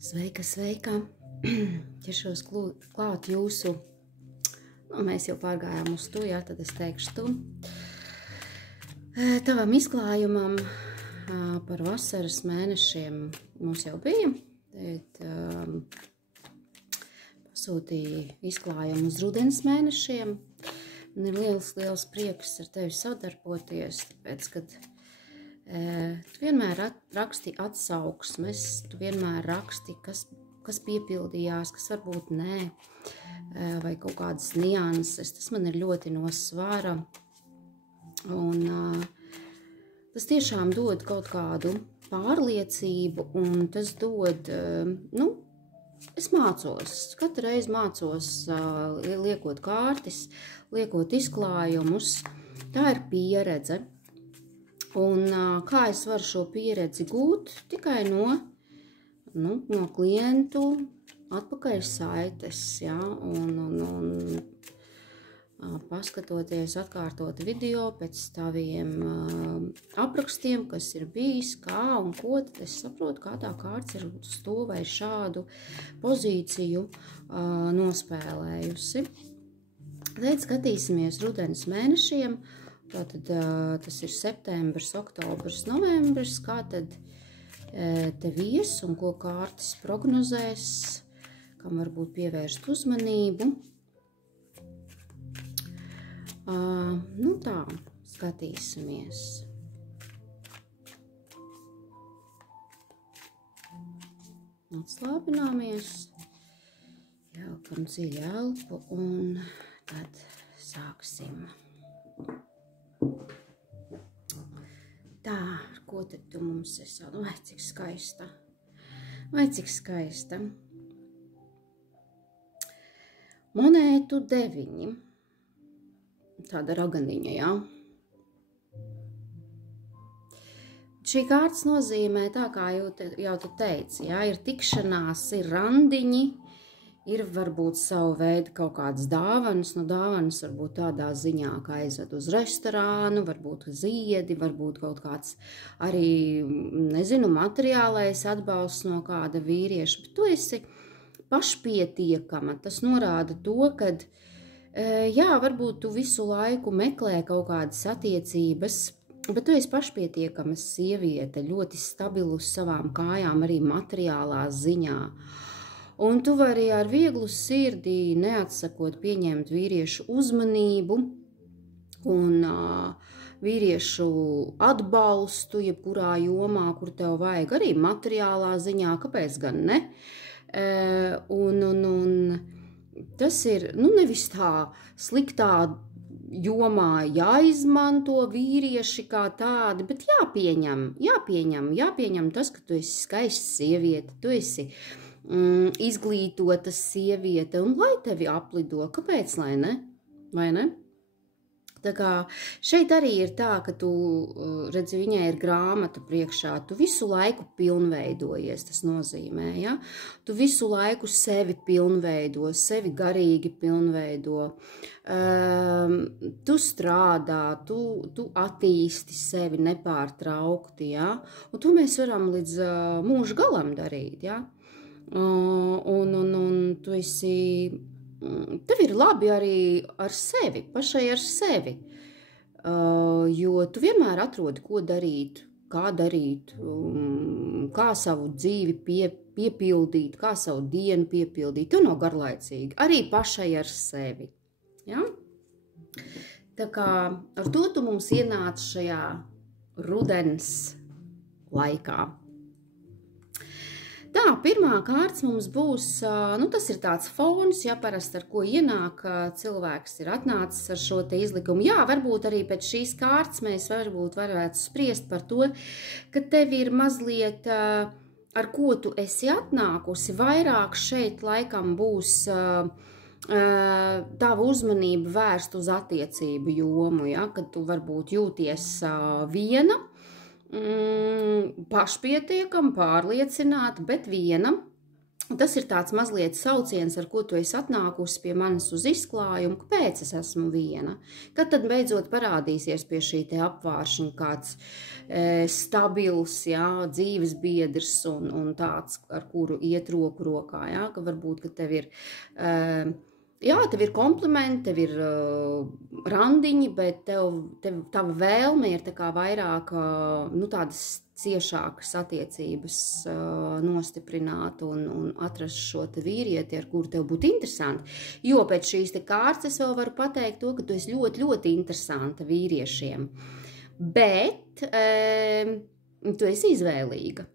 Sveika, sveika! Ķeršos klāt jūsu, mēs jau pārgājām uz tu, jā, tad es teikšu tu. Tavam izklājumam par vasaras mēnešiem mums jau bija. Pasūtīja izklājumu uz rudens mēnešiem. Man ir liels prieks ar tevi sadarboties, tāpēc, kad tu vienmēr raksti atsauksmes, tu vienmēr raksti, kas piepildījās, kas varbūt nē, vai kaut kādas nianses. Tas man ir ļoti no svara. Un tas tiešām dod kaut kādu pārliecību, un tas dod, es mācos, katru reizi mācos, liekot kārtis, liekot izklājumus. Tā ir pieredze. Un kā es varu šo pieredzi gūt? Tikai no klientu atpakaļ saites, ja? Un paskatoties atkārtot video pēc taviem aprakstiem, kas ir bijis, kā un ko, tad es saprotu, kā tā kārts ir uz to vai šādu pozīciju nospēlējusi. Tad skatīsimies rudens mēnešiem. Tātad tas ir septembris, oktobris, novembris, kā tad tev ies un ko kārtas prognozēs, kam varbūt pievērst uzmanību. Tā, skatīsimies. Atslābināmies, jaukam dziļu elpu un tad sāksim. Tā, ar ko tad tu mums esi? Vai cik skaista? Vai cik skaista? Monētu 9. Tāda raganiņa, jā. Šī kārtas nozīmē tā, kā jau tu teici, jā, ir tikšanās, ir randiņi, ir varbūt savu veidu kaut kādas dāvanas, dāvanas varbūt tādā ziņā, kā aizved uz restorānu, varbūt ziedi, varbūt kaut kāds arī, materiālais atbalsts no kāda vīrieša, bet tu esi pašpietiekama. Tas norāda to, kad, varbūt tu visu laiku meklē kaut kādas attiecības, bet tu esi pašpietiekama sieviete, ļoti stabilu uz savām kājām arī materiālā ziņā. Un tu vari ar vieglu sirdī neatsakot pieņemt vīriešu uzmanību un vīriešu atbalstu, jebkurā jomā, kur tev vajag, arī materiālā ziņā, kāpēc gan ne? Un tas ir, nevis tā sliktā jomā jāizmanto vīrieši kā tādi, bet jāpieņem tas, ka tu esi skaista sieviete, tu esi izglītota sieviete, un lai tevi aplido, kāpēc lai ne? Vai ne? Tā kā šeit arī ir tā, ka tu, redzi, viņai ir grāmata priekšā, tu visu laiku pilnveidojies, tas nozīmē, ja? Tu visu laiku sevi pilnveido, sevi garīgi pilnveido, tu strādā, tu attīsti sevi nepārtraukti, ja? Un to mēs varam līdz mūža galam darīt, ja? Un tu esi, tev ir labi arī ar sevi, pašai ar sevi, jo tu vienmēr atrodi, ko darīt, kā savu dzīvi piepildīt, kā savu dienu piepildīt, tu nav garlaicīgi, arī pašai ar sevi, ja? Tā kā ar to tu mums ienāc šajā rudens laikā. Tā, pirmā kārts mums būs, tas ir tāds fons, ja parasti ar ko ienāk cilvēks ir atnācis ar šo te izlikumu. Jā, varbūt arī pēc šīs kārtas mēs varētu spriest par to, ka tev ir mazliet, ar ko tu esi atnākusi, vairāk šeit laikam būs tava uzmanība vērst uz attiecību jomu, ja, kad tu varbūt jūties viena, pašpietiekam, pārliecināta, bet viena, Tas ir tāds mazliet sauciens, ar ko tu esi atnākusi pie manis uz izklājumu, kāpēc es esmu viena. Kad tad beidzot parādīsies pie šī te apvāršana kāds stabils, jā, dzīves biedrs un tāds, ar kuru iet roku rokā, jā, ka varbūt, ka tev ir, jā, tev ir komplimenti, tev ir randiņi, bet tava vēlme ir tā kā vairāk, nu, tādas ciešākas attiecības nostiprināt un atrast šo te vīrieti, ar kuru tev būtu interesanti. Jo pēc šīs te kārtas es vēl varu pateikt to, ka tu esi ļoti, ļoti interesanta vīriešiem. Bet tu esi izvēlīga.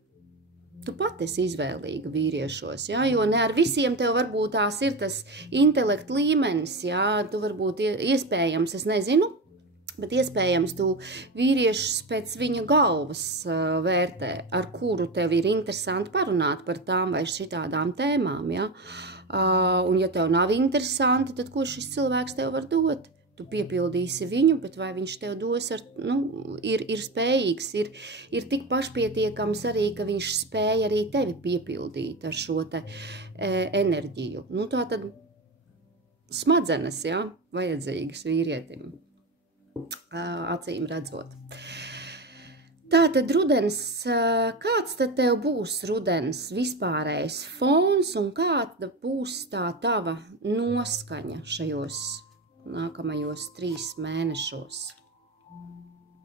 Tu pat esi izvēlīga vīriešos, jā, jo ne ar visiem tev varbūt tās ir tas intelekta līmenis, jā, tu varbūt iespējams, es nezinu, bet iespējams tu vīriešus pēc viņa galvas vērtē, ar kuru tev ir interesanti parunāt par tām vai šitādām tēmām, ja? Un ja tev nav interesanti, tad ko šis cilvēks tev var dot? Tu piepildīsi viņu, bet vai viņš tev dos, ir spējīgs, ir tik pašpietiekams arī, ka viņš spēja arī tevi piepildīt ar šo te enerģiju. Nu tā tad smadzenes, ja? Vajadzīgas vīrietim. Acīm redzot. Tātad rudens, kāds tad tev būs rudens vispārējais fons un kāda būs tā tava noskaņa šajos nākamajos 3 mēnešos?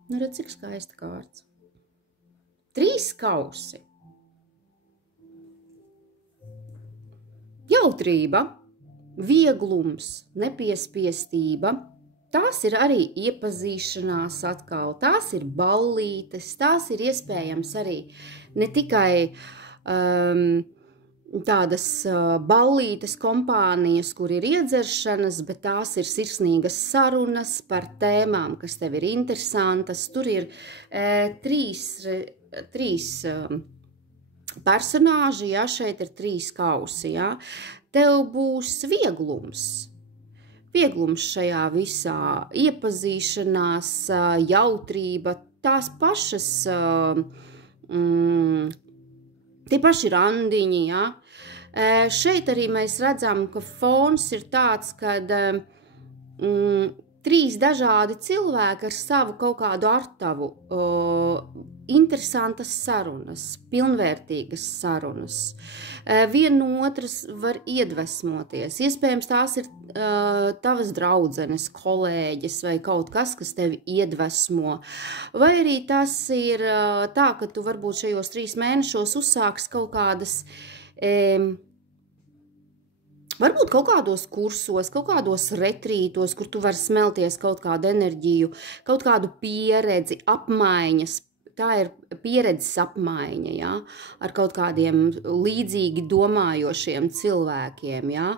Nu, redz, cik skaista kārts. 3 kausi. Jautrība, vieglums, nepiespiestība. Tās ir arī iepazīšanās atkal, tās ir ballītes, tās ir iespējams arī ne tikai tādas ballītes kompānijas, kur ir iedzeršanas, bet tās ir sirsnīgas sarunas par tēmām, kas tev ir interesantas. Tur ir 3 personāži, ja, šeit ir 3 kausi, ja. Tev būs vieglums. Vieglums šajā visā, iepazīšanās, jautrība, tās pašas, tie paši randiņi, ja. Šeit arī mēs redzam, ka fons ir tāds, kad 3 dažādi cilvēki ar savu kaut kādu artavu, interesantas sarunas, pilnvērtīgas sarunas. Viena no otras var iedvesmoties. Iespējams, tās ir tavas draudzenes, kolēģis vai kaut kas, kas tevi iedvesmo. Vai arī tas ir tā, ka tu varbūt šajos 3 mēnešos uzsāks kaut kādas, varbūt kaut kādos kursos, kaut kādos retrītos, kur tu vari smelties kaut kādu enerģiju, kaut kādu pieredzi, apmaiņas. Tā ir pieredzes apmaiņa, ja, ar kaut kādiem līdzīgi domājošiem cilvēkiem, ja,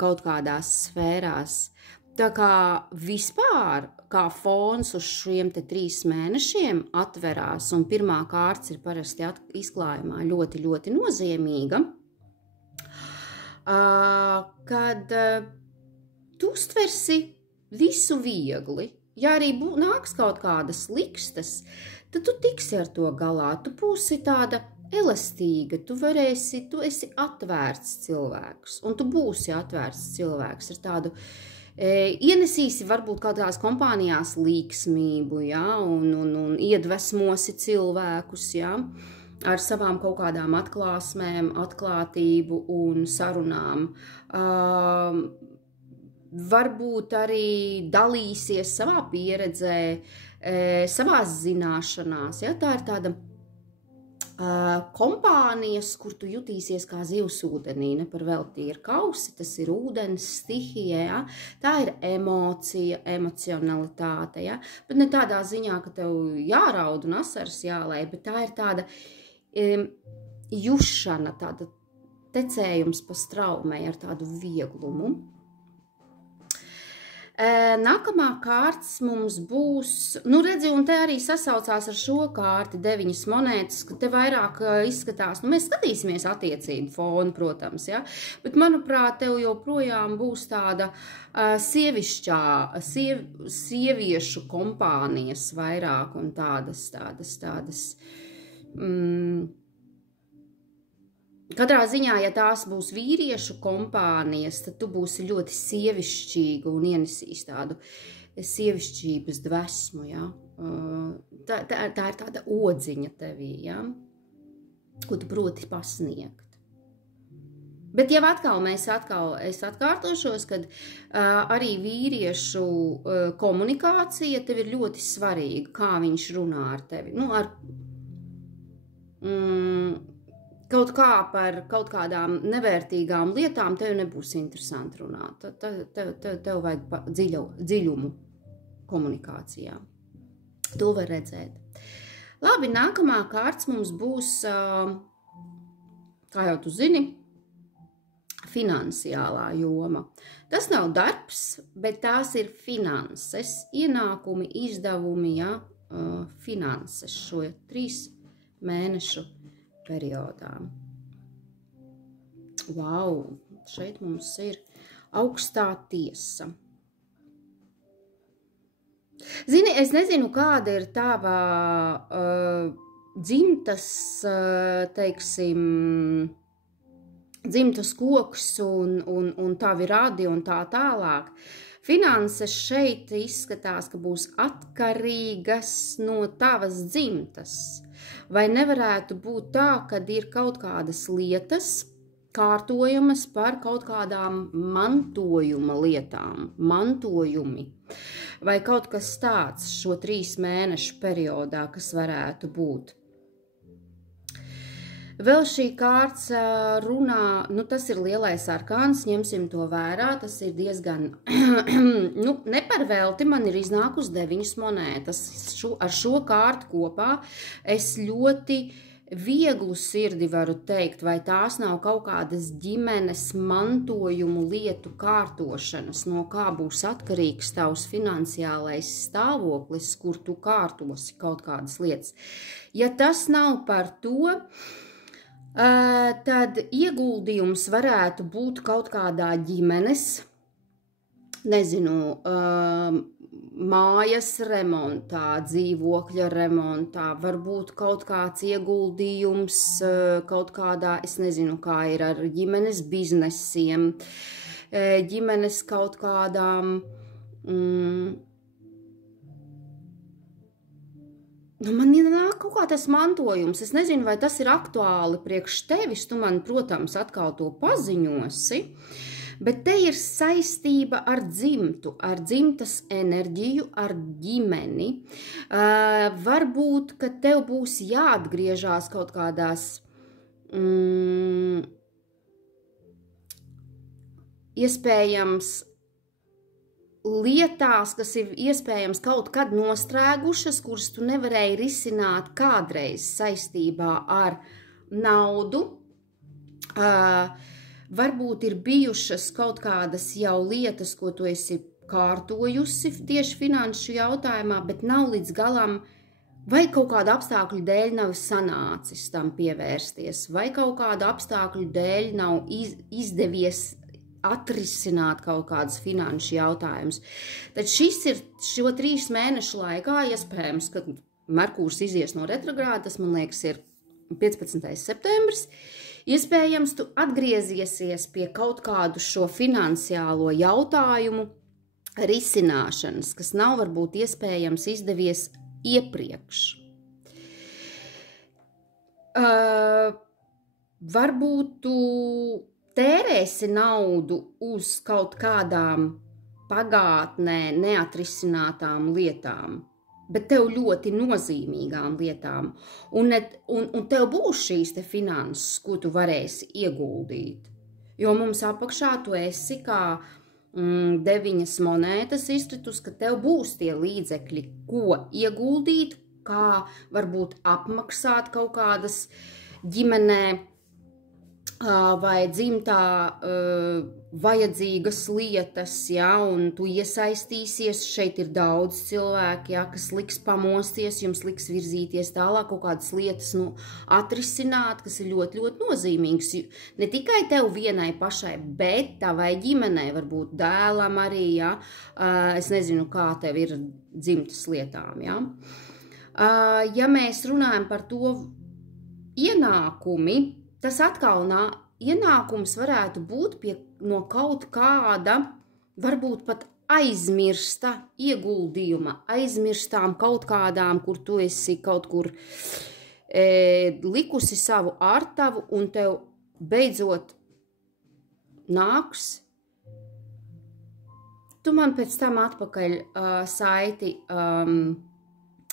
kaut kādās sfērās. Tā kā vispār, kā fons uz šiem te 3 mēnešiem atverās, un pirmā kārts ir parasti izklājumā ļoti, ļoti nozīmīga, kad tu uztversi visu viegli. Ja arī nāks kaut kādas likstas, tad tu tiksi ar to galā, tu būsi tāda elastīga, tu esi atvērts cilvēks, un tu būsi atvērts cilvēks ar tādu, ienesīsi varbūt kādās kompānijās līksmību, ja, un iedvesmosi cilvēkus, ja, ar savām kaut kādām atklāsmēm, atklātību un sarunām. Varbūt arī dalīsies savā pieredzē, savās zināšanās. Ja? Tā ir tāda kompānijas, kur tu jutīsies kā zivs ūdenī, ne par velti ir kausi, tas ir ūdens stihija, ja? Tā ir emocija, emocionalitāte, ja? Bet ne tādā ziņā, ka tev jāraud un asars jālej, bet tā ir tāda jušana, tāda tecējums pa straumei ar tādu vieglumu. Nākamā kārts mums būs, nu redzi, un te arī sasaucās ar šo kārti 9 monētas, ka te vairāk izskatās, nu mēs skatīsimies attiecību fonu, protams, ja, bet manuprāt, tev joprojām būs tāda sieviešu kompānijas vairāk un tādas, Katrā ziņā, ja tās būs vīriešu kompānijas, tad tu būsi ļoti sievišķīga un ienesīs tādu sievišķības dvesmu, ja? Tā ir tāda odziņa tevī, ja? Ko tu proti pasniegt. Bet jau es atkārtošos, kad arī vīriešu komunikācija tev ir ļoti svarīga, kā viņš runā ar tevi. Nu, kaut kā par kaut kādām nevērtīgām lietām tev nebūs interesanti runāt. Tev vajag dziļumu komunikācijā. To var redzēt. Labi, nākamā kārts mums būs, kā jau tu zini, finansiālā joma. Tas nav darbs, bet tās ir finanses, ienākumi, izdevumi, ja, finanses šo 3 mēnešu periodā. Wow, šeit mums ir augstā tiesa. Zini, es nezinu, kāda ir tava dzimtas, teiksim, dzimtas koks un tavi radi un tā tālāk. Finanses šeit izskatās, ka būs atkarīgas no tavas dzimtas. Vai nevarētu būt tā, kad ir kaut kādas lietas kārtojamas par kaut kādām mantojuma lietām, mantojumi, vai kaut kas tāds šo 3 mēnešu periodā, kas varētu būt. Vēl šī kārts runā, nu tas ir lielais arkāns, ņemsim to vērā, tas ir diezgan, nu ne par velti man ir iznākus 9 monētas. Ar šo kārtu kopā es ļoti vieglu sirdi varu teikt, vai tās nav kaut kādas ģimenes mantojumu lietu kārtošanas, no kā būs atkarīgs tavs finansiālais stāvoklis, kur tu kārtosi kaut kādas lietas. Ja tas nav par to, tad ieguldījums varētu būt kaut kādā ģimenes, nezinu, mājas remontā, dzīvokļa remontā, varbūt kaut kāds ieguldījums kaut kādā, es nezinu, kā ir ar ģimenes biznesiem, ģimenes kaut kādām, nu, man nāk kaut kā tas mantojums, es nezinu, vai tas ir aktuāli priekš tevis, tu man, protams, atkal to paziņosi, bet te ir saistība ar dzimtu, ar dzimtas enerģiju, ar ģimeni. Varbūt, ka tev būs jāatgriežās kaut kādās iespējams lietās, kas ir iespējams kaut kad nostrēgušas, kuras tu nevarēji risināt kādreiz saistībā ar naudu. Varbūt ir bijušas kaut kādas jau lietas, ko tu esi kārtojusi tieši finanšu jautājumā, bet nav līdz galam, vai kaut kāda apstākļu dēļ nav sanācis tam pievērsties, vai kaut kāda apstākļu dēļ nav izdevies atrisināt kaut kādus finanšu jautājumus. Tad šis ir šo 3 mēnešu laikā, iespējams, kad Merkūrs izies no retrogrāda, tas, man liekas, ir 15. septembris, iespējams, tu atgrieziesies pie kaut kādu šo finansiālo jautājumu risināšanas, kas nav varbūt iespējams izdevies iepriekš. Varbūt tu tērēsi naudu uz kaut kādām pagātnē neatrisinātām lietām, bet tev ļoti nozīmīgām lietām, un tev būs šīs te finanses, ko tu varēsi ieguldīt. Jo mums apakšā tu esi kā 9 monētas izkritus, ka tev būs tie līdzekļi, ko ieguldīt, kā varbūt apmaksāt kaut kādas ģimenē vai dzimtā vajadzīgas lietas, ja, un tu iesaistīsies, šeit ir daudz cilvēki, ja, kas liks pamosties, jums liks virzīties tālāk, kaut kādas lietas, nu, atrisināt, kas ir ļoti, ļoti nozīmīgs. Ne tikai tev vienai pašai, bet tavai ģimenei, varbūt dēlam arī, ja, es nezinu, kā tev ir dzimtas lietām, ja. Ja mēs runājam par to ienākumi, tas atkal ienākums varētu būt no kaut kāda, varbūt pat aizmirsta ieguldījuma, aizmirstām kaut kādām, kur tu esi kaut kur likusi savu ārtavu, un tev beidzot nāks. Tu man pēc tam atpakaļ saiti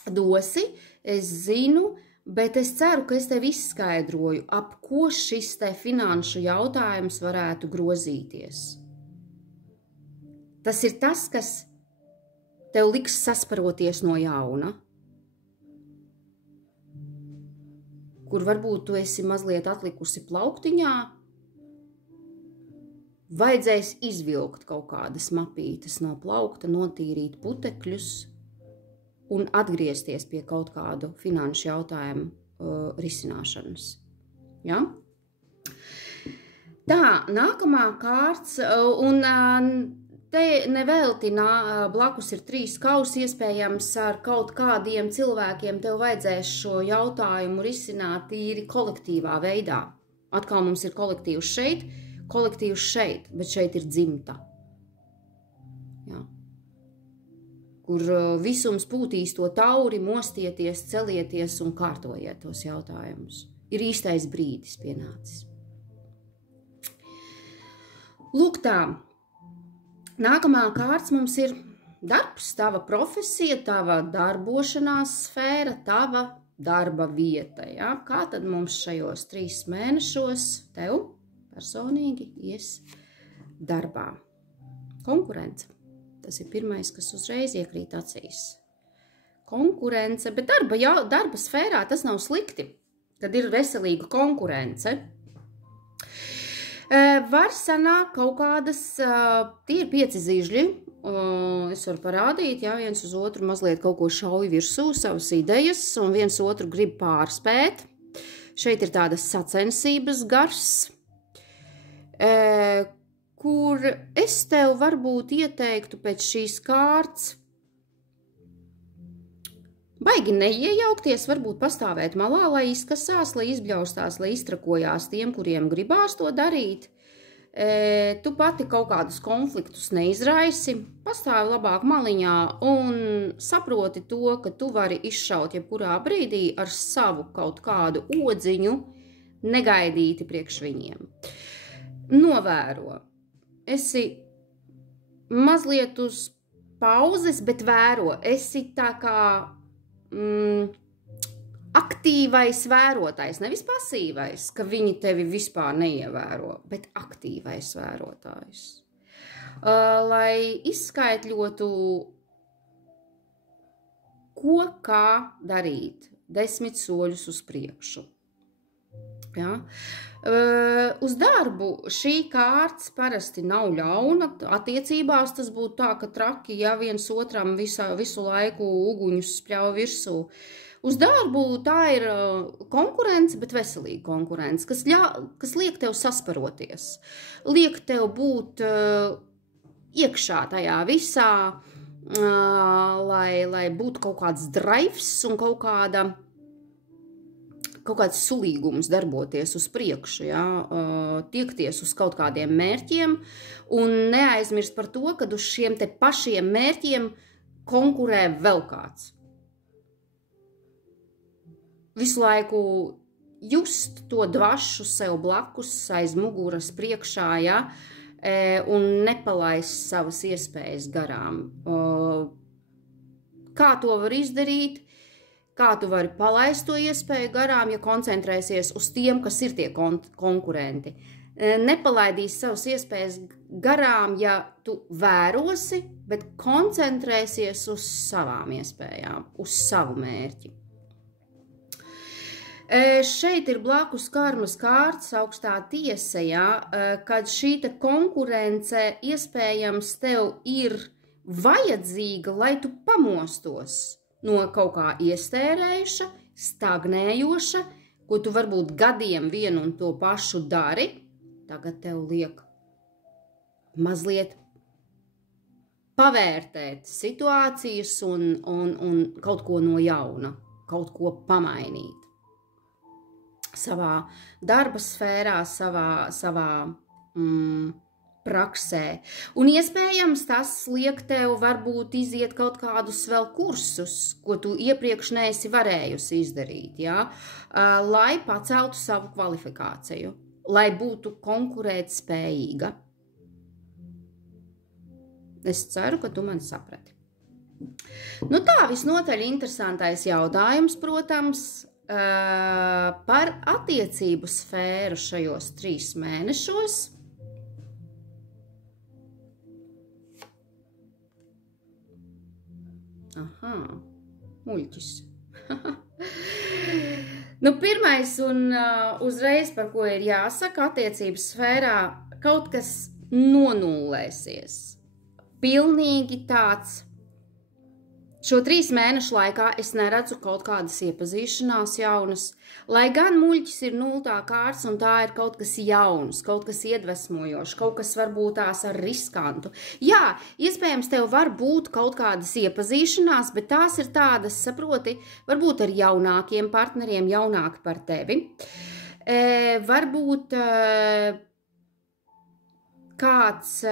dosi, es zinu, bet es ceru, ka es tev izskaidroju, ap ko šis te finanšu jautājums varētu grozīties. Tas ir tas, kas tev liks sasparoties no jauna, kur varbūt tu esi mazliet atlikusi plauktiņā, vajadzēs izvilkt kaut kādas mapītes no plaukta, notīrīt putekļus un atgriezties pie kaut kādu finanšu jautājumu risināšanas. Ja? Tā, nākamā kārts, un te nevelti blakus ir 3 kausi, iespējams ar kaut kādiem cilvēkiem tev vajadzēs šo jautājumu risināt tīri kolektīvā veidā. Atkal mums ir kolektīvs šeit, bet šeit ir dzimta. Jā. Kur visums pūtīs to tauri, mostieties, celieties un kārtojiet tos jautājumus. Ir īstais brīdis pienācis. Lūk tā, nākamā kārts mums ir darbs, tava profesija, tava darbošanās sfēra, tava darba vieta. Ja? Kā tad mums šajos 3 mēnešos tev personīgi ies darbā? Konkurence. Tas ir pirmais, kas uzreiz iekrīt acīs. Konkurence, bet darba sfērā tas nav slikti, kad ir veselīga konkurence. Var sanākt kaut kādas, tie ir 5 zižļi, es varu parādīt, ja viens uz otru mazliet kaut ko šauj virsū, savas idejas, un viens otru grib pārspēt. Šeit ir tādas sacensības gars, kur es tev varbūt ieteiktu pēc šīs kārtas baigi neiejaukties, varbūt pastāvēt malā, lai izkasās, lai izbļaustās, lai iztrakojās tiem, kuriem gribās to darīt. Tu pati kaut kādus konfliktus neizraisi, pastāvi labāk maliņā un saproti to, ka tu vari izšaut jebkurā brīdī ar savu kaut kādu odziņu negaidīti priekš viņiem. Novēro. Esi mazliet uz pauzes, bet vēro. Esi tā kā aktīvais vērotājs, nevis pasīvais, ka viņi tevi vispār neievēro, bet aktīvais vērotājs. Lai izskaitļotu, ko kā darīt, 10 soļus uz priekšu. Ja? Uz darbu šī kārts parasti nav ļauna, attiecībās tas būtu tā, ka traki, ja viens otram visu laiku uguņus spļauj virsū. Uz darbu tā ir konkurence, bet veselīga konkurence, kas liek tev sasparoties, liek tev būt iekšā tajā visā, lai būtu kaut kāds drives un kaut kāds sulīgums darboties uz priekšu, ja? Tiekties uz kaut kādiem mērķiem un neaizmirst par to, ka uz šiem te pašiem mērķiem konkurē vēl kāds. Visu laiku just to dvašu sev blakus, aiz muguras priekšā, ja? Un nepalaist savas iespējas garām. Kā to var izdarīt? Kā tu vari palaist to iespēju garām, ja koncentrēsies uz tiem, kas ir tie konkurenti. Nepalaidīs savas iespējas garām, ja tu vērosi, bet koncentrēsies uz savām iespējām, uz savu mērķi. Šeit ir blakus karmas kārtas augstā tiesa, ja, kad šī konkurence iespējams tev ir vajadzīga, lai tu pamostos no kaut kā iestērējuša, stagnējoša, ko tu varbūt gadiem vienu un to pašu dari, tagad tev liek mazliet pavērtēt situācijas un kaut ko no jauna, kaut ko pamainīt. savā darba sfērā, savā praksē. Un iespējams tas liek tev varbūt iziet kaut kādus vēl kursus, ko tu iepriekš neesi varējusi izdarīt, ja? Lai paceltu savu kvalifikāciju, lai būtu konkurētspējīga. Es ceru, ka tu mani saprati. Nu tā, visnotaļ interesantais jautājums, protams, par attiecību sfēru šajos 3 mēnešos. Aha, muļķis. Nu, pirmais un uzreiz, par ko ir jāsaka, attiecības sfērā kaut kas nonullēsies. Pilnīgi tāds. Šo 3 mēnešu laikā es neredzu kaut kādas iepazīšanās jaunas, lai gan muļķis ir 0. kārts un tā ir kaut kas jauns, kaut kas iedvesmojošs, kaut kas varbūt tās ar riskantu. Jā, iespējams tev var būt kaut kādas iepazīšanās, bet tās ir tādas, saproti, varbūt ar jaunākiem partneriem, jaunāki par tevi. Varbūt kāds...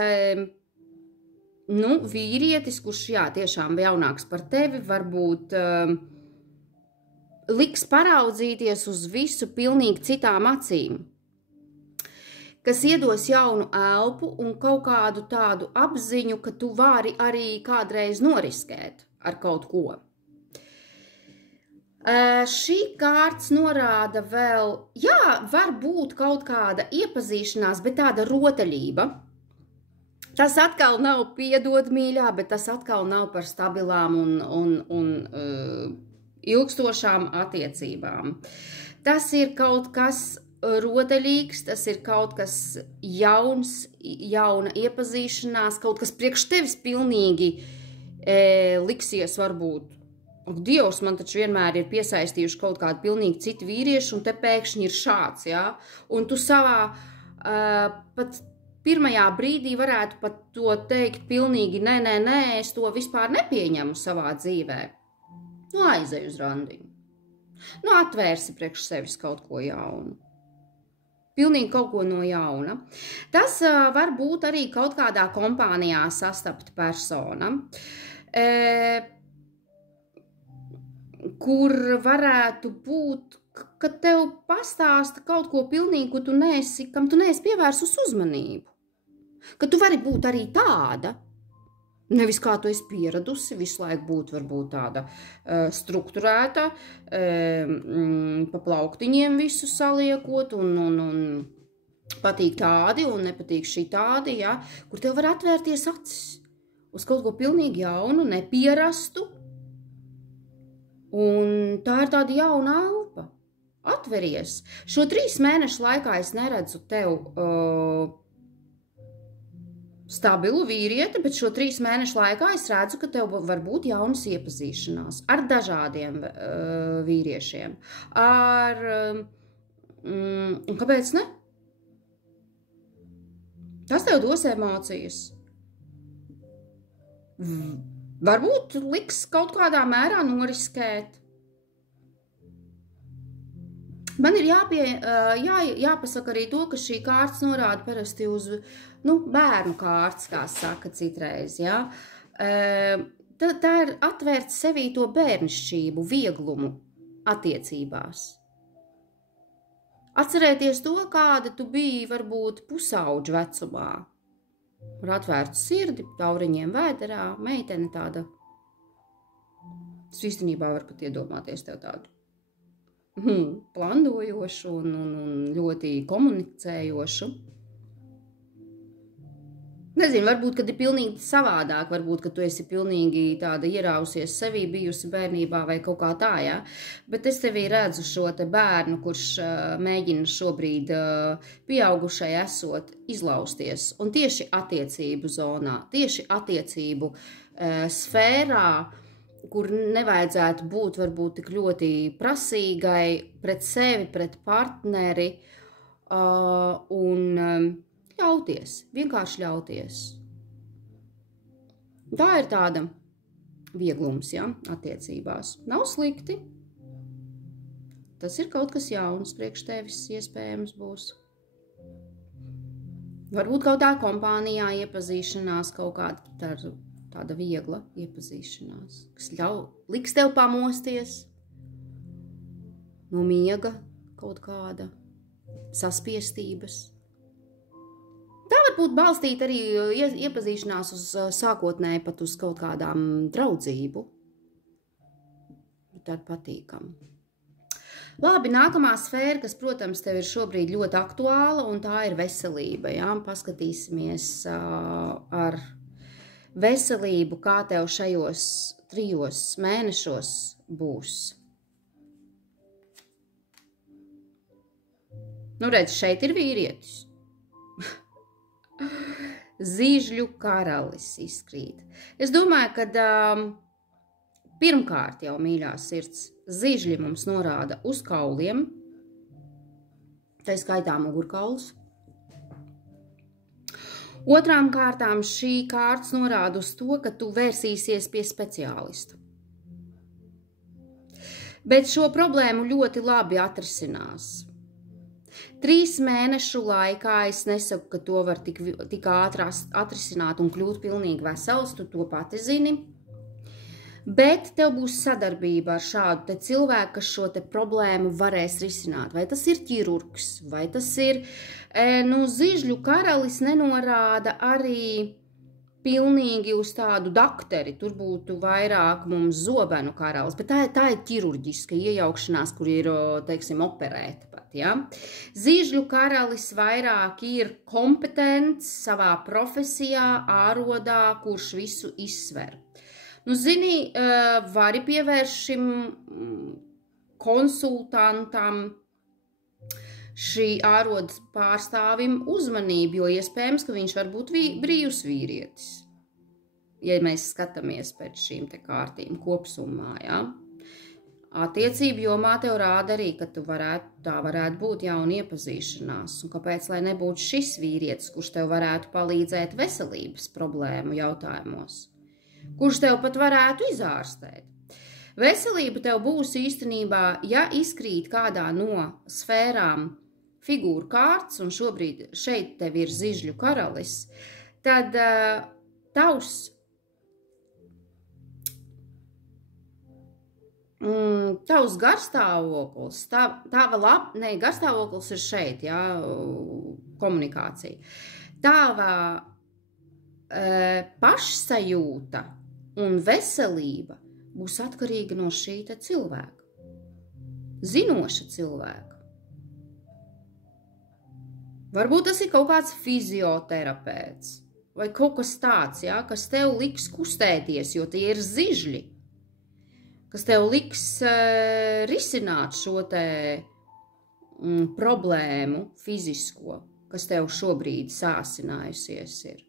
Nu, vīrietis, kurš, jā, tiešām jaunāks par tevi, varbūt liks paraudzīties uz visu pilnīgi citām acīm, kas iedos jaunu elpu un kaut kādu tādu apziņu, ka tu vari arī kādreiz noriskēt ar kaut ko. Šī kārts norāda vēl, jā, var būt kaut kāda iepazīšanās, bet tāda rotaļība. Tas atkal nav piedod mīļā, bet tas atkal nav par stabilām un ilgstošām attiecībām. Tas ir kaut kas rotaļīgs, tas ir kaut kas jauns, jauna iepazīšanās, kaut kas priekš tevis pilnīgi liksies varbūt. Ak, Dievs, man taču vienmēr ir piesaistījuši kaut kādu pilnīgi citu vīriešu, un te pēkšņi ir šāds, jā? Un tu savā pat pirmajā brīdī varētu pat to teikt pilnīgi, nē, es to vispār nepieņemu savā dzīvē. Nu, aizej uz randiņu. Nu, atvērsi priekš sevis kaut ko jaunu. Pilnīgi kaut ko no jauna. Tas var būt arī kaut kādā kompānijā sastapta persona, kur varētu būt, ka tev pastāsta kaut ko pilnīgi, ko kam tu neesi pievērsus uzmanību. Ka tu vari būt arī tāda, nevis kā tu esi pieradusi, visu laiku būt varbūt tāda strukturēta, pa plauktiņiem visu saliekot un patīk tādi un nepatīk šitādi, ja, kur tev var atvērties acis uz kaut ko pilnīgi jaunu, nepierastu, un tā ir tāda jauna elpa. Atveries. Šo 3 mēnešu laikā es neredzu tev stabilu vīrieti, bet šo 3 mēnešu laikā es redzu, ka tev var būt jaunas iepazīšanās ar dažādiem vīriešiem. Un kāpēc ne? Tas tev dos emocijas. Varbūt liks kaut kādā mērā noriskēt. Man ir jāpasaka arī to, ka šī kārts norāda parasti uz bērnu kārts, kā saka citreiz. Ja? Tā ir atvērt sevī to bērnišķību, vieglumu attiecībās. Atcerēties to, kāda tu biji varbūt pusauģu vecumā. Ar atvērtu sirdi, tauriņiem vēderā, meitene tāda. Es īstenībā varu pat iedomāties tev tādu. Plandojošu un ļoti komunicējošu. Nezinu, varbūt, kad ir pilnīgi savādāk, varbūt, ka tu esi pilnīgi tāda ierausies sevī bijusi bērnībā vai kaut kā tā, ja? Bet es tevī redzu šo te bērnu, kurš mēģina šobrīd pieaugušai esot izlausties. Un tieši attiecību zonā, tieši attiecību sfērā, kur nevajadzētu būt varbūt tik ļoti prasīgai pret sevi, pret partneri un ļauties, vienkārši ļauties. Tā ir tāda vieglums, ja, attiecībās. Nav slikti. Tas ir kaut kas jauns priekš tevis iespējams būs. Varbūt kaut tā kompānijā iepazīšanās, kaut kāda tāda viegla iepazīšanās, kas liks tev pamosties no miega, kaut kāda saspiestības. Tā var būt balstīta arī iepazīšanās uz sākotnēji pat uz kaut kādām draudzību. Tā ir patīkama. Labi, nākamā sfēra, kas, protams, tev ir šobrīd ļoti aktuāla, un tā ir veselība. Jā? Paskatīsimies ar veselību, kā tev šajos 3 mēnešos būs. Nu, redz, šeit ir vīrietis. Zīžļu karalis izkrīt. Es domāju, ka pirmkārt jau mīļā sirds zīžļi mums norāda uz kauliem, tā skaitā mugurkauls. Otrām kārtām šī kārtas norāda uz to, ka tu vērsīsies pie speciālista. Bet šo problēmu ļoti labi atrisinās. 3 mēnešu laikā es nesaku, ka to var tik ātri atrisināt un kļūt pilnīgi vesels, tu to pati zini. Bet tev būs sadarbība ar šādu te cilvēku, kas šo te problēmu varēs risināt. Vai tas ir ķirurgs, vai tas ir, zīžļu karalis nenorāda arī pilnīgi uz tādu dakteri. Tur būtu vairāk mums zobenu karalis, bet tā ir ķirurģiska iejaukšanās, kur ir, teiksim, operēta pat, ja? Zīžļu karalis vairāk ir kompetents savā profesijā, ārodā, kurš visu izsver. Nu, zini, vari pievērst šim konsultantam, šī ārodas pārstāvim uzmanību, jo iespējams, ka viņš var būt brīvs vīrietis, ja mēs skatāmies pēc šīm te kārtīm kopsumā, ja? Attiecību jomā tev rāda arī, ka tā varētu būt jauna iepazīšanās, un kāpēc, lai nebūtu šis vīrietis, kurš tev varētu palīdzēt veselības problēmu jautājumos, kurš tev pat varētu izārstēt. Veselība tev būs īstenībā, ja izkrīt kādā no sfērām figūru kārts, un šobrīd šeit tev ir zīžļu karalis, tad tavs garstāvoklis, garstāvoklis ir šeit, jā, komunikācija. Tava pašsajūta un veselība būs atkarīga no šī te cilvēka. Zinoša cilvēka. Varbūt tas ir kaut kāds fizioterapeits vai kaut kas tāds, ja, kas tev liks kustēties, jo tie ir zižļi, kas tev liks risināt šo te problēmu fizisko, kas tev šobrīd sāsinājusies ir.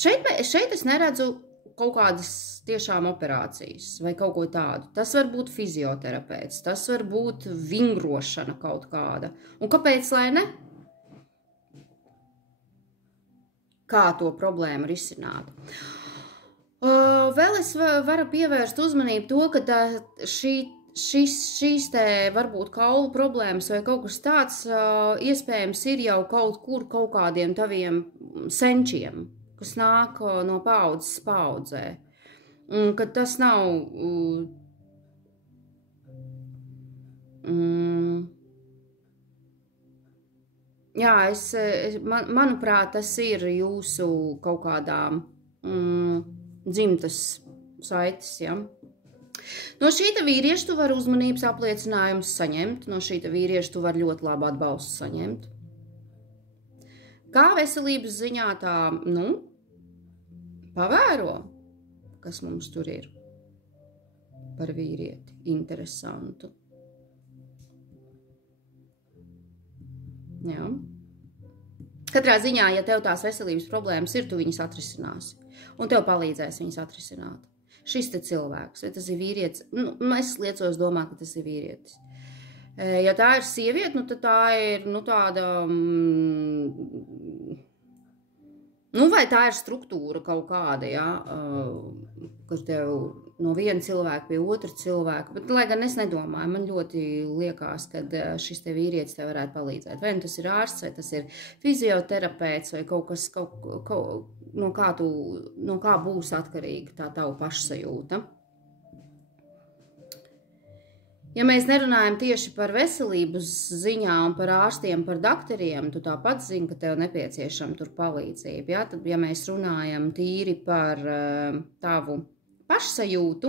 Šeit es neredzu kaut kādas tiešām operācijas vai kaut ko tādu. Tas var būt fizioterapeits, tas var būt vingrošana kaut kāda. Un kāpēc, lai ne? Kā to problēmu risināt? Vēl es varu pievērst uzmanību to, ka šīs te varbūt kaulu problēmas vai kaut kas tāds iespējams ir jau kaut kur kaut kādiem taviem senčiem, kas nāk no paaudzes paaudzē. Un kad tas nav jā, manuprāt, tas ir jūsu kaut kādām dzimtas saites, ja? No šīta vīrieša tu vari uzmanības apliecinājumus saņemt, no šīta vīrieša tu vari ļoti labu atbalstu saņemt. Kā veselības ziņā tā, pavēro, kas mums tur ir par vīrieti, interesantu. Jā. Katrā ziņā, ja tev tās veselības problēmas ir, tu viņas atrisināsi, un tev palīdzēs viņas atrisināt. Šis te cilvēks, vai tas ir vīrietis, es liecos domāt, ka tas ir vīrietis. Ja tā ir sieviete, tad tā ir, tāda, vai tā ir struktūra kaut kāda, ja, kur tev no viena cilvēka pie otra cilvēka, bet, lai gan es nedomāju, man ļoti liekas, ka šis te vīrietis tev varētu palīdzēt. Vai nu tas ir ārsts, vai tas ir fizioterapeits, vai kaut kas, no kā būs atkarīga tā tava pašsajūta. Ja mēs nerunājam tieši par veselības ziņā un par ārstiem, par doktoriem, tu tāpat zini, ka tev nepieciešama tur palīdzība. Ja? Tad, ja mēs runājam tīri par tavu pašsajūtu,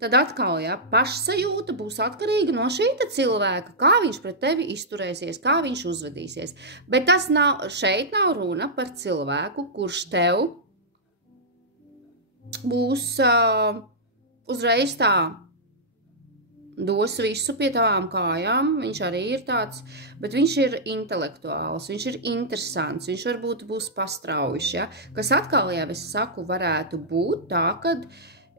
tad atkal, ja, pašsajūta būs atkarīga no šīta cilvēka, kā viņš pret tevi izturēsies, kā viņš uzvedīsies. Bet šeit nav runa par cilvēku, kurš tev būs uzreiz tā, dos visu pie tavām kājām, viņš arī ir tāds, bet viņš ir intelektuāls, viņš ir interesants, viņš varbūt būs pastraujišs, ja? Kas atkal, ja es saku, varētu būt tā, kad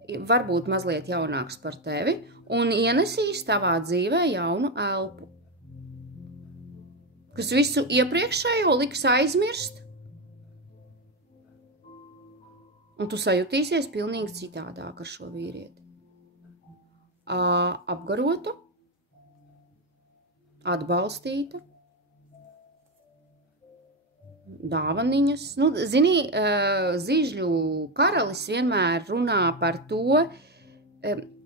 varbūt mazliet jaunāks par tevi un ienesīs tavā dzīvē jaunu elpu, kas visu iepriekšējo liks aizmirst, un tu sajutīsies pilnīgi citādāk ar šo vīrieti. Apgarota, atbalstīta, dāvaniņas. Nu, zini, Zižļu karalis vienmēr runā par to,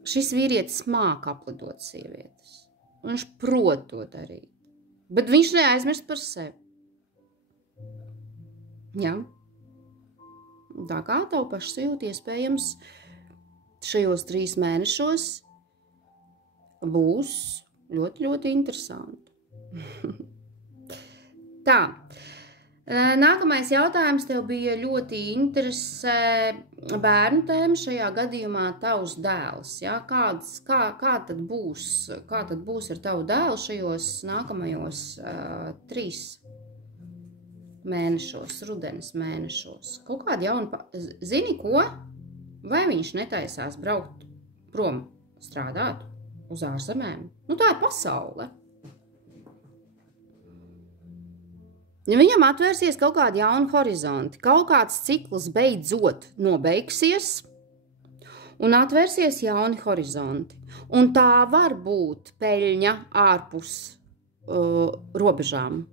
šis vīrietis māca aplidot sievietes. Viņš prot to darīt, bet viņš neaizmirst par sevi. Ja? Tā kā tavu pašsajūtu iespējams šajos 3 mēnešos būs ļoti, ļoti interesanti. Tā, nākamais jautājums tev bija ļoti interesē bērnu tēma, šajā gadījumā tavs dēls. Ja? Kā tad būs ar tavu dēlu šajos nākamajos 3 mēnešos, rudenes mēnešos? Kaut kādi jauni, zini ko? Vai viņš netaisās braukt prom strādāt uz ārzemēm? Nu, tā ir pasaule. Ja viņam atvērsies kaut kādi jauni horizonti, kaut kāds cikls beidzot nobeigsies un atvērsies jauni horizonti. Un tā var būt peļņa ārpus robežām.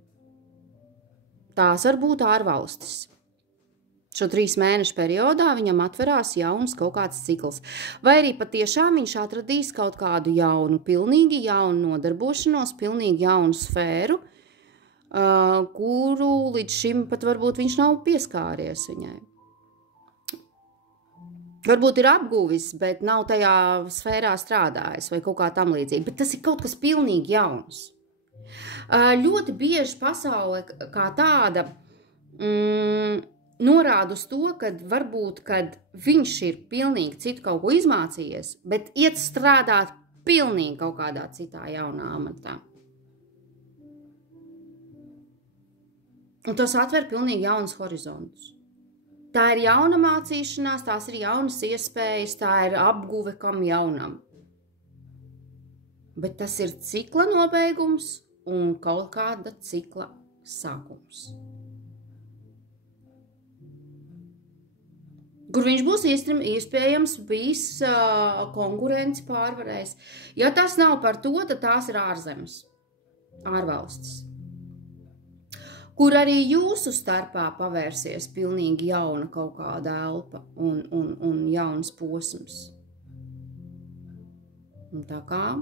Tās var būt ārvalstis. Šo 3 mēnešu periodā viņam atverās jauns kaut kāds cikls. Vai arī patiešām viņš atradīs kaut kādu jaunu, pilnīgi jaunu nodarbošanos, pilnīgi jaunu sfēru, kuru līdz šim pat varbūt viņš nav pieskāries viņai. Varbūt ir apguvis, bet nav tajā sfērā strādājis vai kaut kā tam līdzīgi. Bet tas ir kaut kas pilnīgi jauns. Ļoti bieži pasaule kā tāda norāda uz to, ka varbūt, kad viņš ir pilnīgi citu kaut ko izmācījies, bet iet strādāt pilnīgi kaut kādā citā jaunā amatā. Un tas atver pilnīgi jaunas horizontus. Tā ir jauna mācīšanās, tās ir jaunas iespējas, tā ir apguve kam jaunam. Bet tas ir cikla nobeigums un kaut kāda cikla sākums. Kur viņš būs iespējams bijis konkurenci pārvarējis. Ja tas nav par to, tad tās ir ārzemes, ārvalstis, kur arī jūsu starpā pavērsies pilnīgi jauna kaut kāda elpa un jauns posms. Un tā kā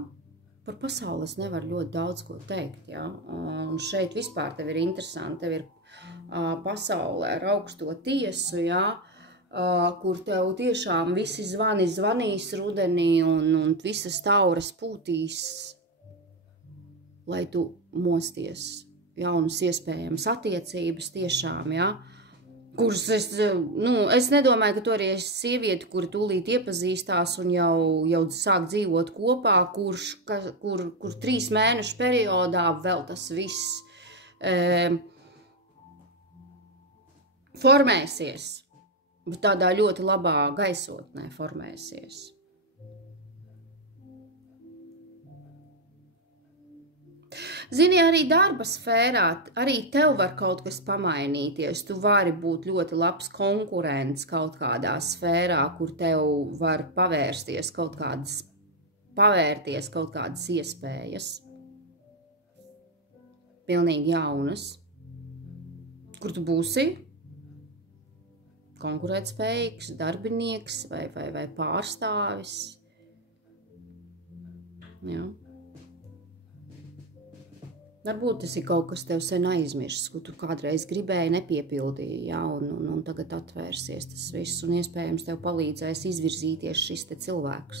par pasauli es nevaru ļoti daudz ko teikt, ja? Un šeit vispār tev ir interesanti, tev ir pasaulē ar augsto tiesu, ja? Kur tev tiešām visi zvanīs rudenī un visas tauras pūtīs, lai tu mosties jaunas iespējamas attiecības tiešām, ja? Kuras es nedomāju, ka tu arī esi sievieti, kuri tūlīt iepazīstās un jau sāk dzīvot kopā, kur 3 mēnešu periodā vēl tas viss formēsies. Bet tādā ļoti labā gaisotnē formēsies. Zini, arī darba sfērā, arī tev var kaut kas pamainīties. Tu vari būt ļoti labs konkurents kaut kādā sfērā, kur tev var pavērties kaut kādas iespējas. Pilnīgi jaunas. Kur tu būsi konkurētspējīgs darbinieks vai pārstāvis. Jā. Varbūt tas ir kaut kas tev sen aizmirsts, ko tu kādreiz gribēji, nepiepildīji, jā, un tagad atvērsies tas viss, un iespējams tev palīdzēs izvirzīties šis te cilvēks.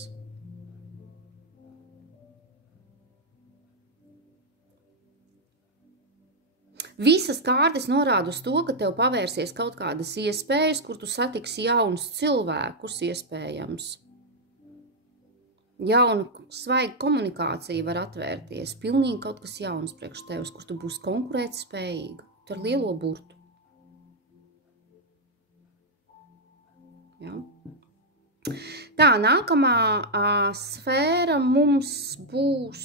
Visas kārtas norāda uz to, ka tev pavērsies kaut kādas iespējas, kur tu satiksi jaunus cilvēkus iespējams. Jauna, svaiga komunikācija var atvērties. Pilnīgi kaut kas jauns priekš tevis, kur tu būsi konkurētspējīga. Tu ar lielo burtu. Jā. Tā, nākamā sfēra mums būs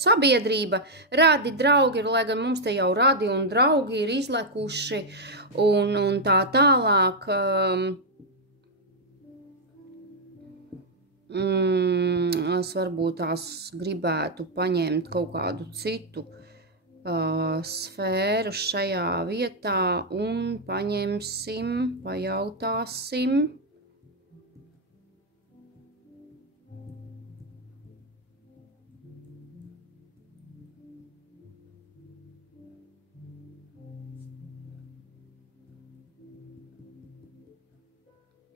sabiedrība. Radi, draugi, lai gan mums te jau radi un draugi ir izlekuši un tā tālāk. Es varbūt tās gribētu paņemt kaut kādu citu sfēru šajā vietā un paņemsim, pajautāsim.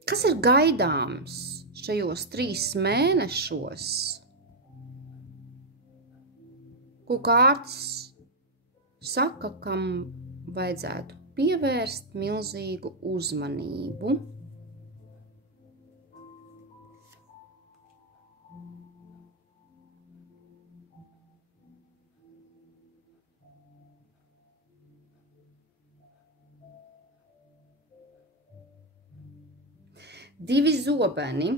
Kas ir gaidāms šajos 3 mēnešos, ko kārtas saka, kam vajadzētu pievērst milzīgu uzmanību? Divi zobeni.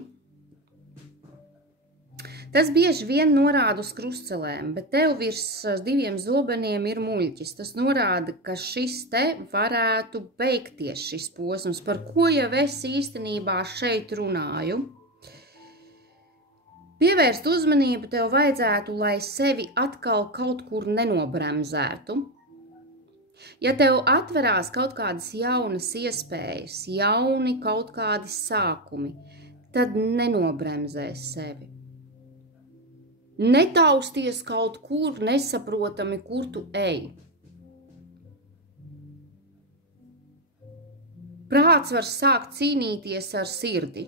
Tas bieži vien norāda uz krustcelēm, bet tev virs 2 zobeniem ir muļķis. Tas norāda, ka šis te varētu beigties šis posms, par ko jau es īstenībā šeit runāju. Pievērst uzmanību tev vajadzētu, lai sevi atkal kaut kur nenobremzētu. Ja tev atverās kaut kādas jaunas iespējas, jauni kaut kādi sākumi, tad nenobremzē sevi. Netausties kaut kur nesaprotami, kur tu ej. Prāts var sākt cīnīties ar sirdi.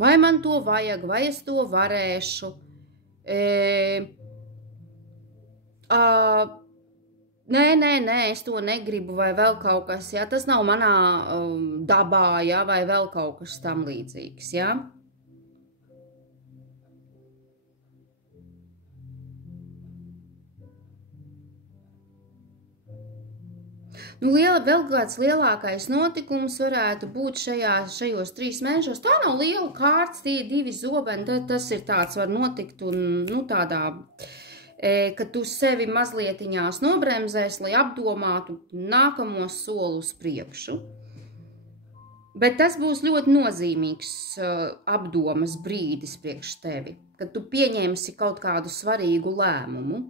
Vai man to vajag, vai es to varēšu? Nē, es to negribu, vai vēl kaut kas, jā, tas nav manā dabā, jā, vai vēl kaut kas tam līdzīgs, jā. Nu, vēl kāds lielākais notikums varētu būt šajos 3 mēnešos. Tā nav liela kārts, tie 2 zobeni, tas ir tāds var notikt un, nu, tādā, ka tu sevi mazlietiņās nobremzēs, lai apdomātu nākamo soli uz priekšu. Bet tas būs ļoti nozīmīgs apdomas brīdis priekš tevi, kad tu pieņemsi kaut kādu svarīgu lēmumu.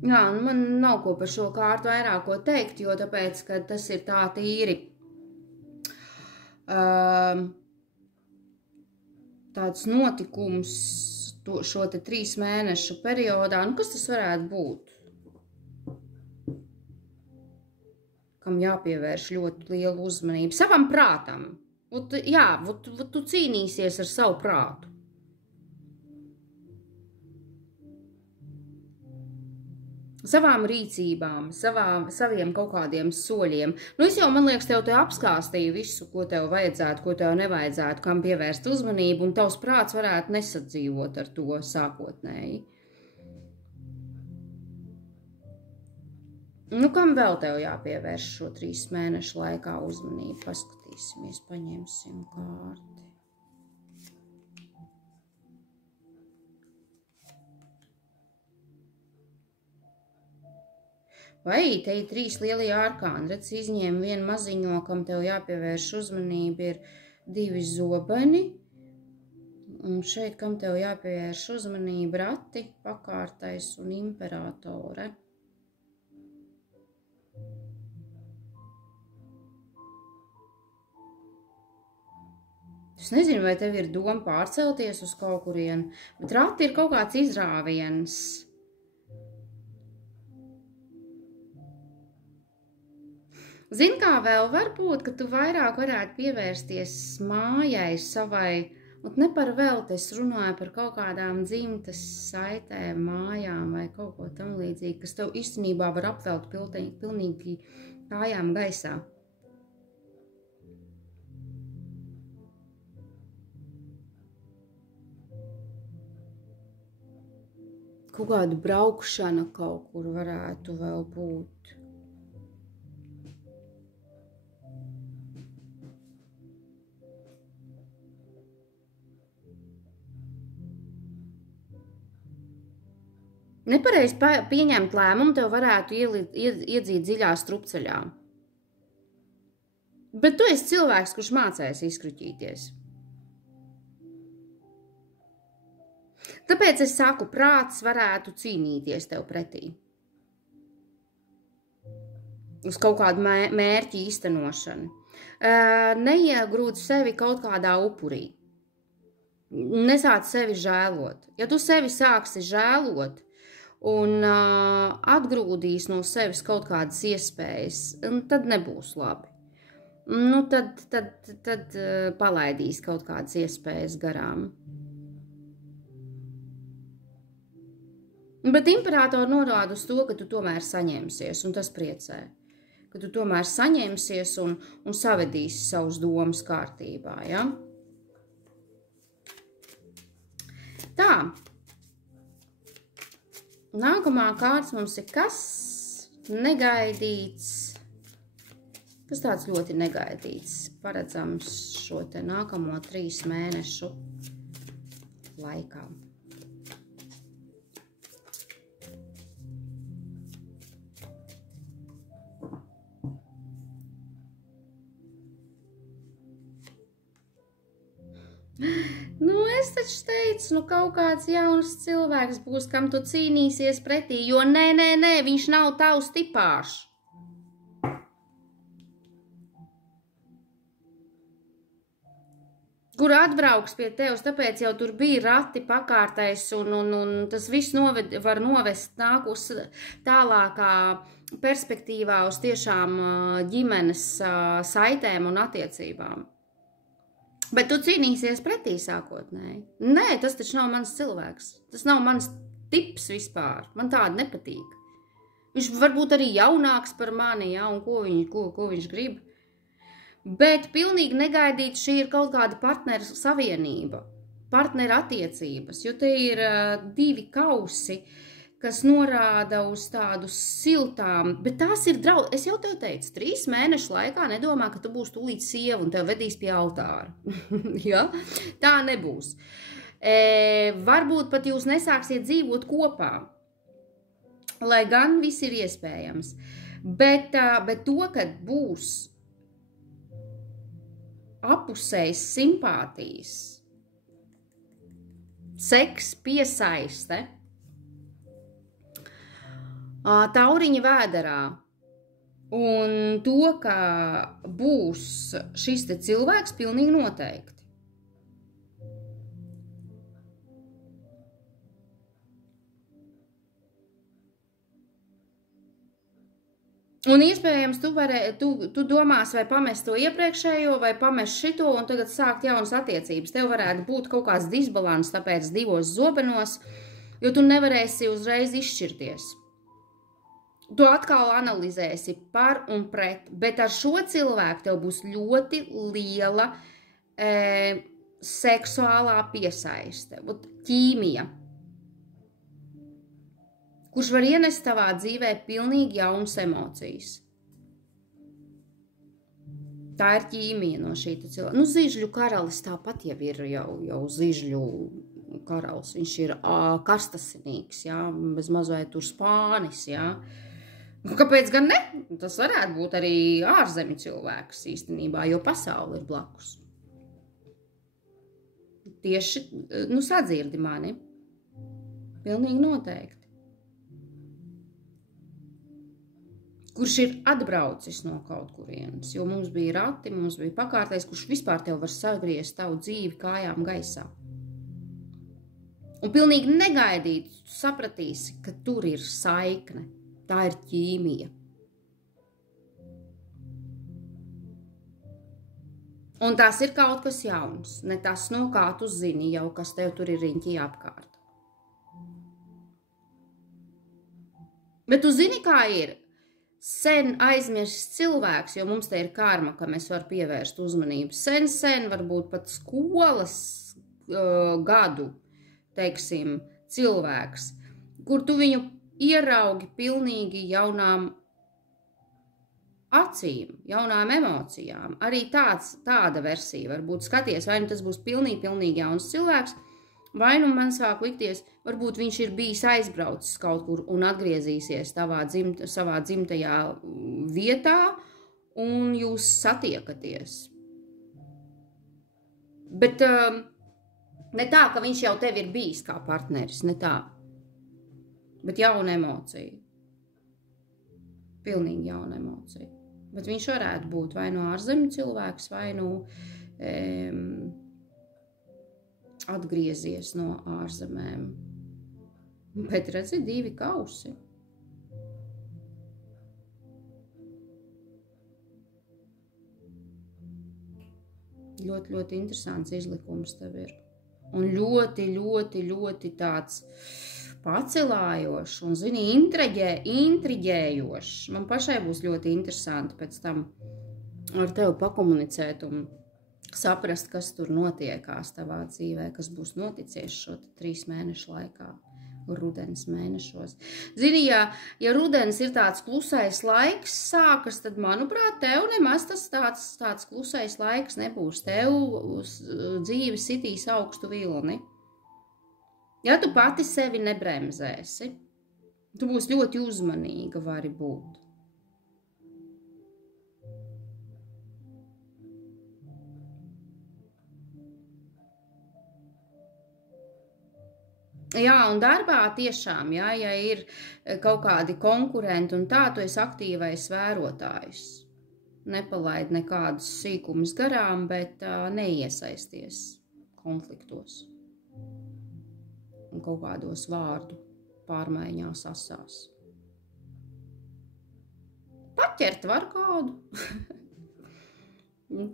Jā, man nav ko par šo kārtu vairāk ko teikt, jo tāpēc, ka tas ir tā tīri tāds notikums šo te 3 mēnešu periodā. Nu, kas tas varētu būt? Kam jāpievērš ļoti lielu uzmanību? Savam prātam. Jā, tu cīnīsies ar savu prātu. Savām rīcībām, saviem kaut kādiem soļiem. Nu, es jau, man liekas, tev te apskāstīju visu, ko tev vajadzētu, ko tev nevajadzētu, kam pievērst uzmanību, un tavs prāts varētu nesadzīvot ar to sākotnēji. Nu, kam vēl tev jāpievērš šo 3 mēnešu laikā uzmanību? Paskatīsimies, paņemsim kārti. Vai te ir 3 lielie ārkāni? Redz, izņēma vienu maziņo, kam tev jāpievērš uzmanība, ir 2 zobeni. Un šeit, kam tev jāpievērš uzmanība, rati, pakārtais un imperatore. Es nezinu, vai tev ir doma pārcelties uz kaut kurienu, bet rati ir kaut kāds izrāviens. Zini, kā vēl var būt, ka tu vairāk varētu pievērsties mājai savai, un ne par velti es runāju par kaut kādām dzimtas saitēm, mājām vai kaut ko tam līdzīgi, kas tev īstenībā var apvelt pilnīgi kājām gaisā. Kaut kāda braukšana kaut kur varētu vēl būt. Nepareizi pieņemt lēmumu tev varētu iedzīt dziļā strupceļā. Bet tu esi cilvēks, kurš mācēs izkruķīties. Tāpēc es saku, prāts varētu cīnīties tev pretī. Uz kaut kādu mērķi īstenošanu. Neiegrūd sevi kaut kādā upurī. Nesāc sevi žēlot. Ja tu sevi sāksi žēlot un atgrūdīs no sevis kaut kādas iespējas, tad nebūs labi. Nu, tad palaidīs kaut kādas iespējas garām. Bet imperatori norāda uz to, ka tu tomēr saņemsies, un tas priecē. Ka tu tomēr saņemsies un savedīsi savus domas kārtībā, ja? Tā. Nākamā kārts mums ir kas? Negaidīts. Kas tāds ļoti negaidīts? Paredzams šo te nākamo 3 mēnešu laikā. Nu, es taču teicu, nu kaut kāds jauns cilvēks būs, kam tu cīnīsies pretī, jo nē, viņš nav tavs tipāšs. Kur atbrauks pie tevis, tāpēc jau tur bija rati pakārtais un tas viss var novest nākus tālākā perspektīvā uz tiešām ģimenes saitēm un attiecībām. Bet tu cīnīsies pretī sākotnēji. Nē, tas taču nav mans cilvēks. Tas nav mans tips vispār. Man tāda nepatīk. Viņš varbūt arī jaunāks par mani, ja, un ko viņš grib. Bet pilnīgi negaidīt šī ir kaut kāda partneru savienība, partneru attiecības, jo te ir 2 kausi, kas norāda uz tādu siltām, bet tās ir draudz. Es jau tev teicu, 3 mēnešu laikā nedomā, ka tu būsi tūlīt sieva un tev vedīs pie altāra. Ja? Tā nebūs. Varbūt pat jūs nesāksiet dzīvot kopā, lai gan viss ir iespējams. Bet to, kad būs apusējs simpātijas, seks, piesaiste, tauriņa vēderā un to, ka būs šis te cilvēks pilnīgi noteikti. Un iespējams, tu domās, vai pamest to iepriekšējo, vai pamest šito, un tagad sākt jaunas attiecības. Tev varētu būt kaut kāds disbalans, tāpēc 2 zobenos, jo tu nevarēsi uzreiz izšķirties. Tu atkal analizēsi par un pret, bet ar šo cilvēku tev būs ļoti liela seksuālā piesaiste, ķīmija. kurš var ienest tavā dzīvē pilnīgi jaunas emocijas. Tā ir ķīmija no šī cilvēka. Nu, zižļu karalis tāpat jau ir jau zižļu karalis. Viņš ir karstasinīgs, jā, bez mazliet tur spānis, jā. Kāpēc gan ne? Tas varētu būt arī ārzemju cilvēks īstenībā, jo pasaule ir blakus. Tieši, nu, sadzirdi mani. Pilnīgi noteikti. Kurš ir atbraucis no kaut kurienes, jo mums bija rati, mums bija pakārtais, kurš vispār tev var sagriezt tavu dzīvi kājām gaisā. Un pilnīgi negaidīt, tu sapratīsi, ka tur ir saikne, tā ir ķīmija. Un tas ir kaut kas jauns, ne tas, no kā tu zini jau, kas tev tur ir riņķī apkārt. Bet tu zini, kā ir? Sen aizmirsts cilvēks, jo mums te ir karma, ka mēs varam pievērst uzmanību. Sen, varbūt pat skolas gadu, teiksim, cilvēks, kur tu viņu ieraugi pilnīgi jaunām acīm, jaunām emocijām. Arī tāda versija varbūt skaties, vai nu tas būs pilnīgi jauns cilvēks, vai nu man sāk likties, varbūt viņš ir bijis aizbraucis kaut kur un atgriezīsies savā dzimtajā vietā, un jūs satiekaties. Bet ne tā, ka viņš jau tev ir bijis kā partneris, ne tā. Bet jauna emocija. Pilnīgi jauna emocija. Bet viņš varētu būt vai no ārzemju cilvēks, vai no atgriezies no ārzemēm. Bet redzi, 2 kausi. Ļoti interesants izlikums tev ir. Un ļoti tāds pacelājošs un, zini, intriģējošs. Man pašai būs ļoti interesanti pēc tam ar tevi pakomunicēt un saprast, kas tur notiekās tavā dzīvē, kas būs noticies šo 3 mēnešu laikā, rudens mēnešos. Zini, ja rudens ir tāds klusais laiks sākas, tad, manuprāt, tev nemaz tas tāds klusais laiks nebūs. Tev dzīve sitīs augstu vilni. Ja tu pati sevi nebremzēsi, tu būsi ļoti uzmanīga, vari būt. Jā, un darbā tiešām, ja ir kaut kādi konkurenti un tā, tu esi aktīvais vērotājs. Nepalaid nekādus sīkumus garām, bet neiesaisties konfliktos un kaut kādos vārdu pārmaiņās asās. Paķert var kādu.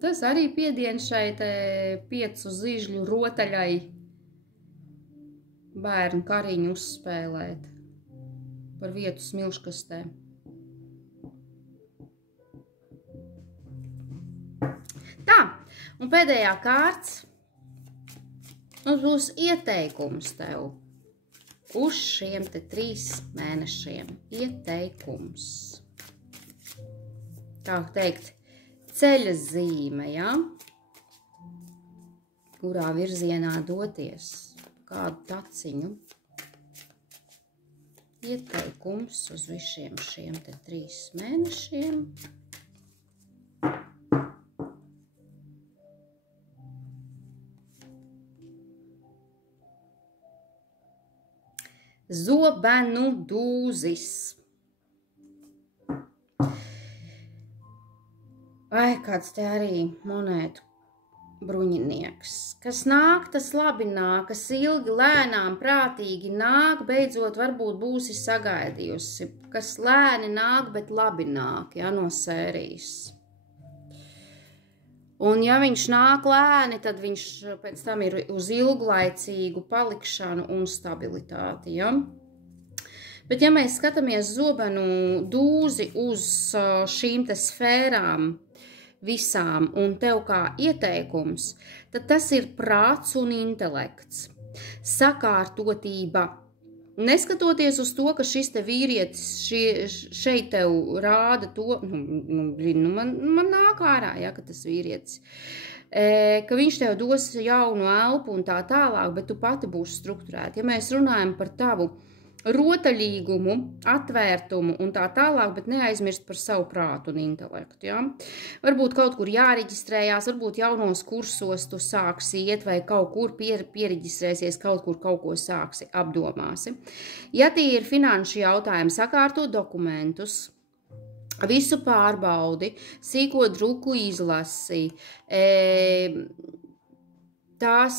Tas arī piedien šai 5 zižļu rotaļai bērnu kariņu uzspēlēt par vietu smilškastē. Tā, un pēdējā kārts mums būs ieteikums tev uz šiem 3 mēnešiem. Ieteikums. Tā teikt, ceļa zīme, ja? Kurā virzienā doties. Kādu taciņu. Ieteikums uz visiem šiem 3 mēnešiem. Zobenu dūzis. Vai kāds te arī monētu bruņinieks. Kas nāk, tas labi nāk, kas ilgi, lēnām, prātīgi nāk, beidzot varbūt būsi sagaidījusi. Kas lēni nāk, bet labi nāk, ja, no sērijas. Un ja viņš nāk lēni, tad viņš pēc tam ir uz ilglaicīgu palikšanu un stabilitāti, ja. Bet ja mēs skatāmies zobenu dūzi uz šīm te sfērām, visām, un tev kā ieteikums, tad tas ir prāts un intelekts, sakārtotība, Neskatoties uz to, ka šis te vīrietis šeit tev rāda to, man nāk ārā, ja, ka tas vīrietis, ka viņš tev dos jaunu elpu un tā tālāk, bet tu pati būsi strukturēta. Ja mēs runājam par tavu rotaļīgumu, atvērtumu un tā tālāk, bet neaizmirst par savu prātu un intelektu. Ja? Varbūt kaut kur jāreģistrējās, varbūt jaunos kursos tu sāksi iet vai kaut kur piereģistrēsies, kaut kur kaut ko sāksi, apdomāsi. Ja tie ir finanšu jautājumi, sakārto dokumentus, visu pārbaudi, sīko druku izlasi, tās...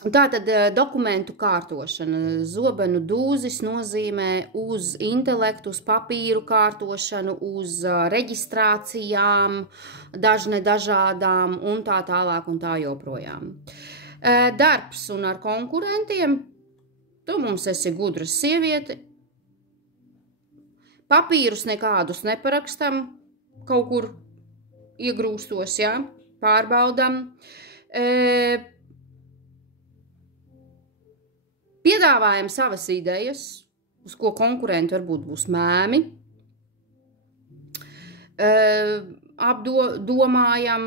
Tātad dokumentu kārtošana, zobenu dūzis nozīmē uz intelektu, uz papīru kārtošanu, uz reģistrācijām, dažādām un tā tālāk un tā joprojām. Darbs un ar konkurentiem, tu mums esi gudra sieviete, papīrus nekādus neparakstam, kaut kur iegrūstos, ja, pārbaudam. Piedāvājam savas idejas, uz ko konkurenti varbūt būs mēmi, domājam,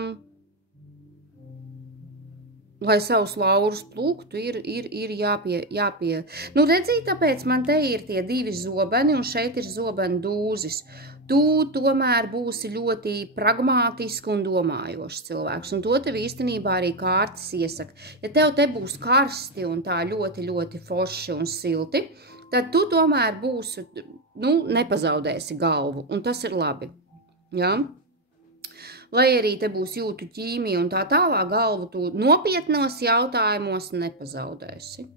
lai savus laurus plūktu, ir jāpie. Nu, redzīt, tāpēc man te ir tie divi zobeni, un šeit ir zobenu dūzis. Tu tomēr būsi ļoti pragmātiski un domājošs cilvēks, un to tev īstenībā arī kārtas iesaka. Ja tev te būs karsti un tā ļoti, ļoti forši un silti, tad tu tomēr būsi, nepazaudēsi galvu, un tas ir labi. Ja? Lai arī te būs jūtu ķīmija un tā tālāk, galvu tu nopietnos jautājumos nepazaudēsi.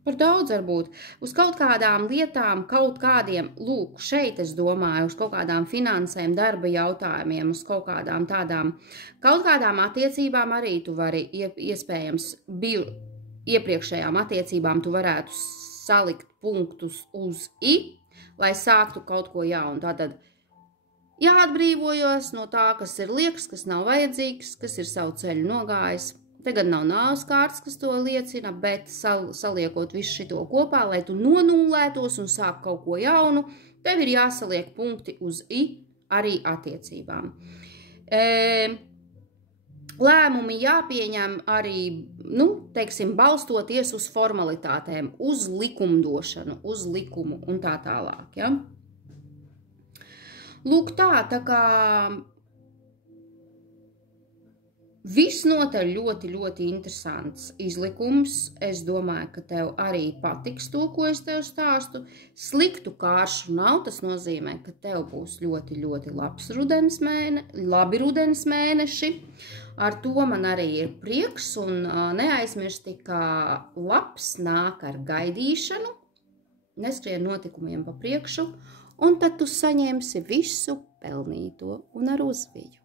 Par daudz varbūt. Uz kaut kādām lietām, kaut kādiem, lūk, šeit es domāju, uz kaut kādām finansēm, darba jautājumiem, uz kaut kādām attiecībām arī tu vari, iespējams, iepriekšējām attiecībām tu varētu salikt punktus uz i, lai sāktu kaut ko jaunu. Tātad jāatbrīvojos no tā, kas ir liekas, kas nav vajadzīgs, kas ir savu ceļu nogājis. Tagad nav nāves kārtas, kas to liecina, bet saliekot visu šito kopā, lai tu nonulētos un sāk kaut ko jaunu, tev ir jāsaliek punkti uz i arī attiecībām. Lēmumi jāpieņem arī, teiksim, balstoties uz formalitātēm, uz likumdošanu, uz likumu un tā tālāk. Ja? Lūk tā kā... Visnotaļ ļoti, ļoti interesants izlikums. Es domāju, ka tev arī patiks to, ko es tev stāstu. Sliktu kāršu nav, tas nozīmē, ka tev būs ļoti, ļoti labi rudens mēneši. Ar to man arī ir prieks un neaizmirsti, ka labs nāk ar gaidīšanu, neskrien notikumiem pa priekšu, un tad tu saņemsi visu pelnīto un ar uzviju.